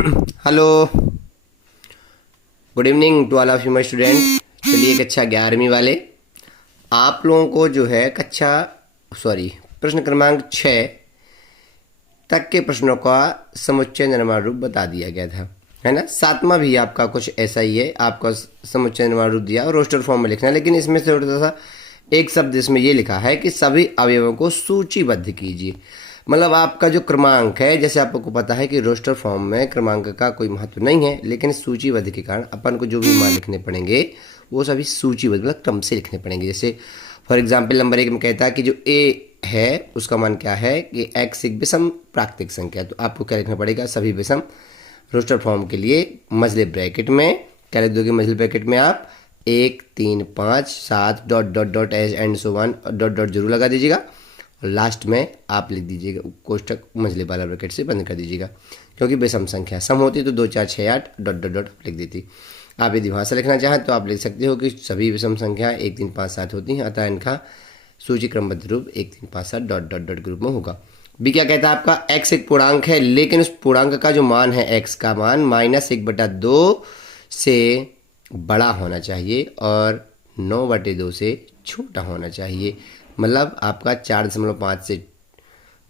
Hello, good evening to all of you my student. चलिए कक्षा 11वीं वाले आप लोगों को जो है प्रश्न क्रमांक 6 तक के प्रश्नों का समुच्चय निर्माण रूप बता दिया गया था, है ना। 7वां भी आपका कुछ ऐसा ही है, आपका समुच्चय निर्माण रूप दिया और रोस्टर फॉर्म में लिखना है, लेकिन इसमें से थोड़ा सा एक शब्द इसमें ये लिखा है कि सभी अवयवों को सूचीबद्ध कीजिए। मतलब आपका जो क्रमांक है, जैसे आपको पता है कि रोस्टर फॉर्म में क्रमांक का कोई महत्व नहीं है, लेकिन सूचीबद्ध के कारण अपन को जो भी मान लिखने पड़ेंगे वो सभी सूचीबद्ध मतलब क्रम से लिखने पड़ेंगे। जैसे फॉर एग्जाम्पल नंबर 1 में कहता है कि जो ए है उसका मान क्या है कि x एक विषम प्राकृतिक संख्या, तो आपको क्या लिखना पड़ेगा, सभी विषम रोस्टर फॉर्म के लिए मझले ब्रैकेट में क्या लिख दोगे, मझले ब्रैकेट में आप 1 3 5 7 dot dot dot and so one dot dot जरूर लगा दीजिएगा और लास्ट में आप लिख दीजिएगा कोष्टक मझले वाला ब्रैकेट से बंद कर दीजिएगा, क्योंकि विषम संख्या सम होती तो 2 4 6 8 डॉट डॉट डॉट लिख देती। आप यदि वहाँ से लिखना चाहें तो आप लिख सकते हो कि सभी विषम संख्या 1 3 5 7 होती हैं, अतः इनका सूची क्रमबद्ध रूप 1 3 5 7 डॉट डॉट डॉट ग्रुप में होगा। बी क्या कहता है आपका, x एक पूर्णांक है, लेकिन उस पूर्णांक का जो मान है x का मान -1/2 से बड़ा होना चाहिए और 9/2 से छोटा होना चाहिए। मतलब आपका 4.5 से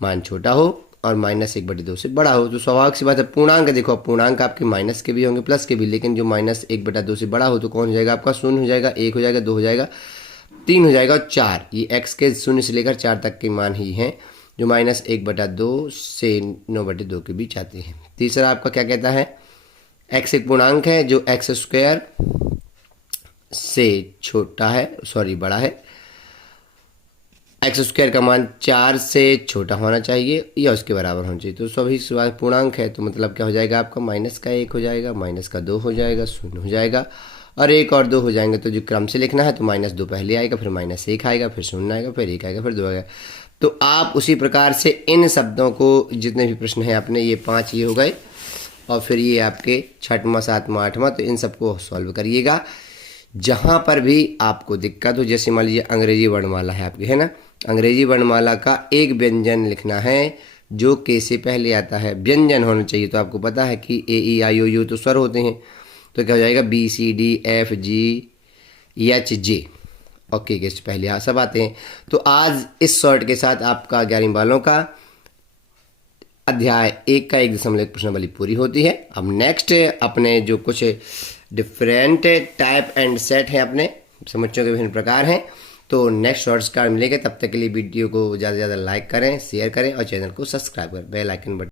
मान छोटा हो और -1/2 से बड़ा हो। तो स्वाभाविक सी बात है, पूर्णांक देखो, पूर्णांक आपके माइनस के भी होंगे प्लस के भी, लेकिन जो -1/2 से बड़ा हो तो कौन हो जाएगा आपका, 0 हो जाएगा, 1 हो जाएगा, 2 हो जाएगा, 3 हो जाएगा और 4। ये x के 0 से लेकर 4 तक के मान ही हैं जो -1/2 से 9/2 के बीच आते हैं। तीसरा आपका क्या कहता है, x एक पूर्णांक है जो x² से छोटा है, बड़ा है। x² का मान 4 से छोटा होना चाहिए या उसके बराबर होना चाहिए। तो सभी पूर्णांक है तो मतलब क्या हो जाएगा आपका, -1 हो जाएगा, -2 हो जाएगा, 0 हो जाएगा और 1 और 2 हो जाएंगे। तो जो क्रम से लिखना है तो -2 पहले आएगा, फिर -1 आएगा, फिर 0 आएगा, फिर 1 आएगा, फिर 2 आएगा। तो आप उसी प्रकार से इन शब्दों को, जितने भी प्रश्न हैं आपने, ये 5 ये हो गए और फिर ये आपके 6वां 7वां 8वां, तो इन सबको सॉल्व करिएगा। जहाँ पर भी आपको दिक्कत हो, जैसे मान लीजिए अंग्रेजी वर्णमाला है आपकी, है ना, अंग्रेजी वर्णमाला का एक व्यंजन लिखना है जो के से पहले आता है, व्यंजन होना चाहिए। तो आपको पता है कि A E I O U तो स्वर होते हैं, तो क्या हो जाएगा BCDFGH और के से पहले यहाँ सब आते हैं। तो आज इस शॉर्ट के साथ आपका 11वीं वालों का अध्याय 1 का 1.1 प्रश्नावली पूरी होती है। अब नेक्स्ट अपने जो कुछ डिफरेंट टाइप एंड सेट हैं, अपने समुच्चयों के विभिन्न प्रकार हैं, तो नेक्स्ट शॉर्ट्स का मिलेगा। तब तक के लिए वीडियो को ज़्यादा से ज़्यादा लाइक करें, शेयर करें और चैनल को सब्सक्राइब करें, बेल आइकन बटन